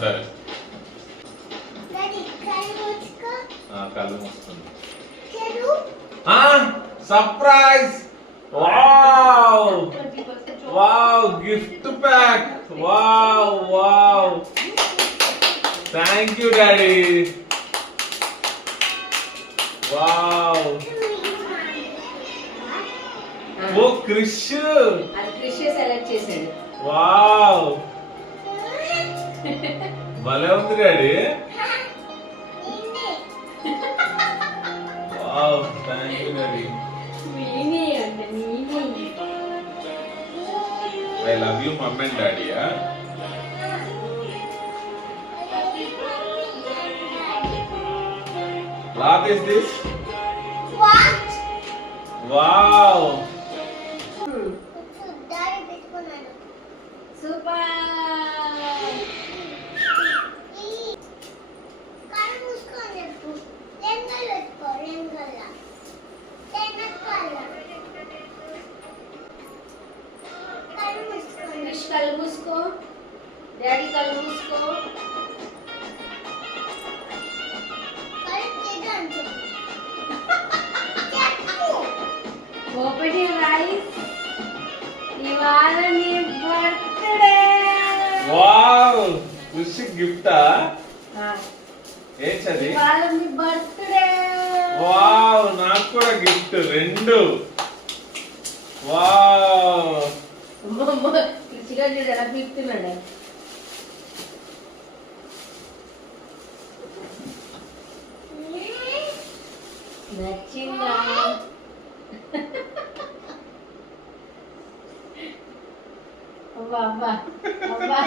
సరే కళ్ళు మూస్తుంది. Surprise! Wow wow gift pack! Wow wow thank you daddy. Wow ఓ క్రిష్ సెలెక్ట్ చేశాడు. వావ్ భలే ఉంది daddy. Wow thank you daddy. I love you mum and daddy. What is this? What? Wow! Super! Krish कल मुझको, daddy कल मुझको. Open your eyes. ఇవాళ నీ బర్త్డే. వావ్ ఖుషి గిఫ్టా? ఏం చది? ఇవాళ నీ బర్త్డే. వావ్ నాకు కూడా గిఫ్ట్ రెండు. వావ్ రుచిగా చూడు ఎలా పీకుతున్నాడు. నచ్చిందా? అబ్బా అబ్బా అబ్బా